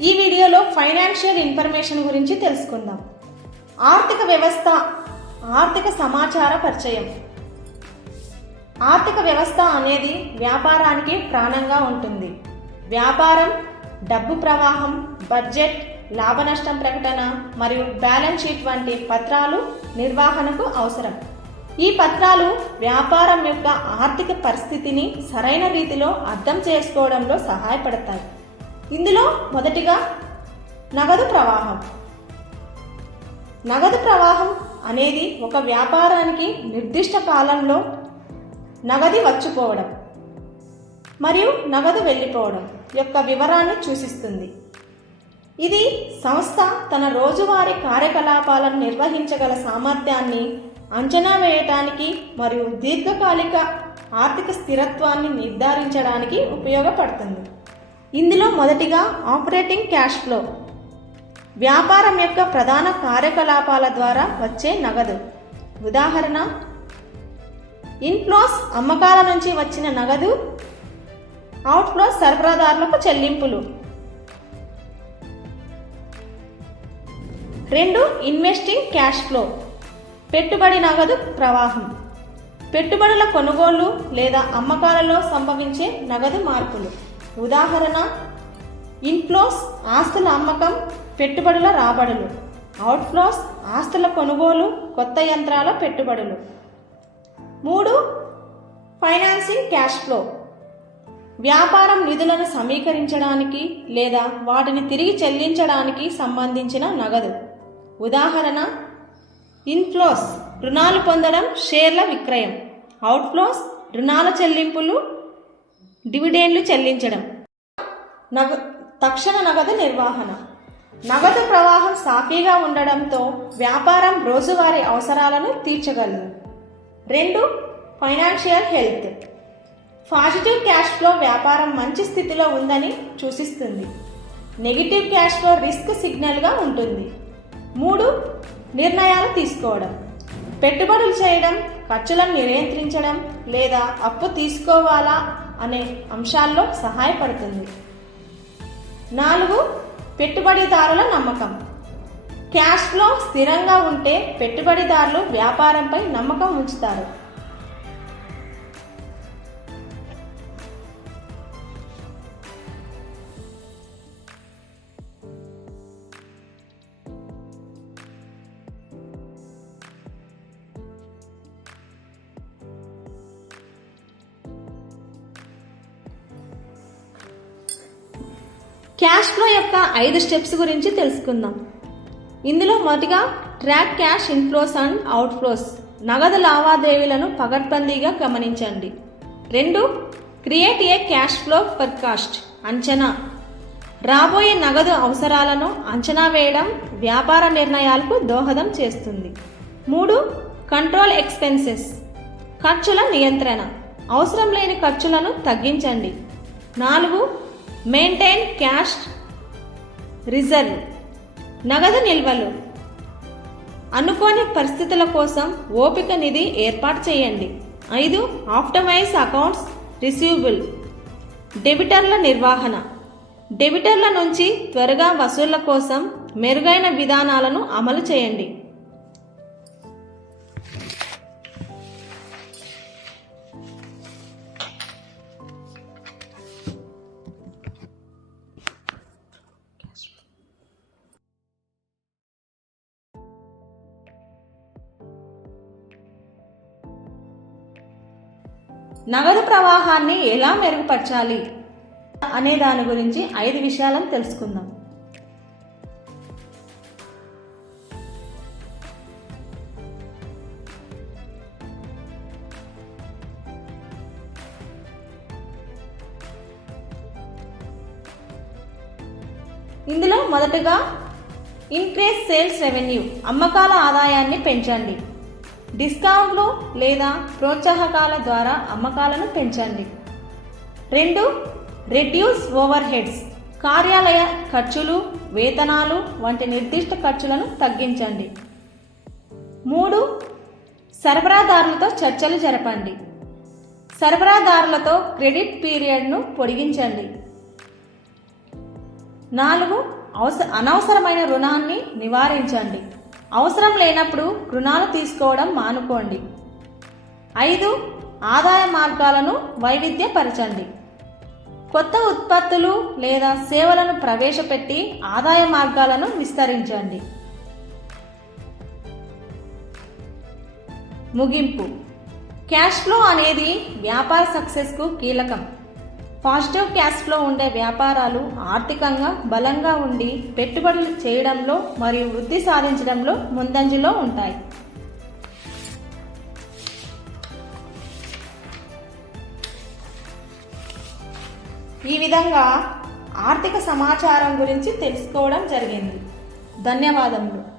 ఈ వీడియోలో financial information గురించి తెలుసుకుందాం. ఆర్థిక వ్యవస్థ ఆర్థిక సమాచార పరిచయం. ఆర్థిక వ్యవస్థ అనేది వ్యాపారానికి ప్రాణంగా ఉంటుంది. వ్యాపారం డబ్బు ప్రవాహం బడ్జెట్ లాభనష్టం ప్రకటన మరియు బ్యాలెన్స్ షీట్ వంటి పత్రాలు నిర్వహణకు అవసరం. ఈ పత్రాలు వ్యాపారం యొక్క ఆర్థిక పరిస్థితిని సరైన రీతిలో అర్థం చేసుకోవడంలో సహాయపడతాయి. ఇందులో మొదటిగా నగదు ప్రవాహం. నగదు ప్రవాహం అనేది ఒక వ్యాపారానికి నిర్దిష్ట కాలంలో నగది వచ్చిపోవడం మరియు నగదు వెళ్ళిపోవడం యొక్క వివరాన్ని సూచిస్తుంది. ఇది సంస్థ తన రోజువారీ కార్యకలాపాలను నిర్వహించగల సామర్థ్యాన్ని అంచనా వేయటానికి మరియు దీర్ఘకాలిక ఆర్థిక స్థిరత్వాన్ని నిర్ధారించడానికి ఉపయోగపడుతుంది. ఇందులో మొదటిగా ఆపరేటింగ్ క్యాష్ ఫ్లో. వ్యాపారం యొక్క ప్రధాన కార్యకలాపాల ద్వారా వచ్చే నగదు. ఉదాహరణ ఇన్ఫ్లోస్ అమ్మకాల నుంచి వచ్చిన నగదు అవుట్ఫ్లోస్ సరఫరాదారులకు చెల్లింపులు. రెండు ఇన్వెస్టింగ్ క్యాష్ ఫ్లో. పెట్టుబడి నగదు ప్రవాహం. పెట్టుబడుల కొనుగోలు లేదా అమ్మకాలలో సంభవించే నగదు మార్పులు. ఉదాహరణ ఇన్ఫ్లోస్ ఆస్తుల అమ్మకం పెట్టుబడుల రాబడులు. అవుట్ఫ్లోస్ ఆస్తుల కొనుగోలు కొత్త యంత్రాల పెట్టుబడులు. మూడు ఫైనాన్సింగ్ క్యాష్ ఫ్లో. వ్యాపారం నిధులను సమీకరించడానికి లేదా వాటిని తిరిగి చెల్లించడానికి సంబంధించిన నగదు. ఉదాహరణ ఇన్ఫ్లోస్ రుణాలు పొందడం షేర్ల విక్రయం. అవుట్ఫ్లోస్ రుణాల చెల్లింపులు డివిడెండ్లు చెల్లించడం. నగ తక్షణ నగదు నిర్వహణ. నగదు ప్రవాహం సాఫీగా ఉండడంతో వ్యాపారం రోజువారీ అవసరాలను తీర్చగలదు. రెండు financial health. Positive cash flow వ్యాపారం మంచి స్థితిలో ఉందని సూచిస్తుంది. నెగిటివ్ క్యాష్ ఫ్లో రిస్క్ సిగ్నల్గా ఉంటుంది. మూడు నిర్ణయాలు తీసుకోవడం. పెట్టుబడులు చేయడం ఖర్చులను నియంత్రించడం లేదా అప్పు తీసుకోవాలా అనే అంశాల్లో సహాయపడుతుంది. నాలుగు పెట్టుబడిదారుల నమ్మకం. క్యాష్ ఫ్లో స్థిరంగా ఉంటే పెట్టుబడిదారులు వ్యాపారంపై నమ్మకం ఉంచుతారు. క్యాష్ ఫ్లో యొక్క ఐదు స్టెప్స్ గురించి తెలుసుకుందాం. ఇందులో మొదటిగా track cash inflows and outflows నగదు లావాదేవీలను పగడ్బందీగా గమనించండి. రెండు create a cash flow forecast అంచనా. రాబోయే నగదు అవసరాలను అంచనా వేయడం వ్యాపార నిర్ణయాలకు దోహదం చేస్తుంది. మూడు కంట్రోల్ ఎక్స్పెన్సెస్ ఖర్చుల నియంత్రణ. అవసరం లేని ఖర్చులను తగ్గించండి. నాలుగు మెయింటైన్ క్యాష్ రిజర్వ్ నగదు నిల్వలు. అనుకోని పరిస్థితుల కోసం ఓపిక నిధి ఏర్పాటు చేయండి. ఐదు ఆప్టమైజ్ అకౌంట్స్ రిసీవబుల్. డెబిటర్ల నిర్వహణ. డెబిటర్ల నుంచి త్వరగా వసూళ్ళ కోసం మెరుగైన విధానాలను అమలు చేయండి. నగదు ప్రవాహాన్ని ఎలా మెరుగుపరచాలి అనే దాని గురించి ఐదు విషయాలను తెలుసుకుందాం. ఇందులో మొదటగా ఇంక్రీజ్ సేల్స్ రెవెన్యూ అమ్మకాల ఆదాయాన్ని పెంచండి. డిస్కౌంట్లు లేదా ప్రోత్సాహకాల ద్వారా అమ్మకాలను పెంచండి. రెండు రెడ్యూస్ ఓవర్ హెడ్స్ కార్యాలయ ఖర్చులు వేతనాలు వంటి నిర్దిష్ట ఖర్చులను తగ్గించండి. మూడు సరఫరాదారులతో చర్చలు జరపండి. సరఫరాదారులతో క్రెడిట్ పీరియడ్ను పొడిగించండి. నాలుగు అవస అనవసరమైన రుణాన్ని నివారించండి. అవసరం లేనప్పుడు రుణాలు తీసుకోవడం మానుకోండి. ఐదు ఆదాయ మార్గాలను వైవిధ్యపరచండి. కొత్త ఉత్పత్తులు లేదా సేవలను ప్రవేశపెట్టి ఆదాయ మార్గాలను విస్తరించండి. ముగింపు. క్యాష్ ఫ్లో అనేది వ్యాపార సక్సెస్కు కీలకం. పాజిటివ్ క్యాష్ ఫ్లో ఉండే వ్యాపారాలు ఆర్థికంగా బలంగా ఉండి పెట్టుబడులు చేయడంలో మరియు వృద్ధి సాధించడంలో ముందంజలో ఉంటాయి. ఈ విధంగా ఆర్థిక సమాచారం గురించి తెలుసుకోవడం జరిగింది. ధన్యవాదములు.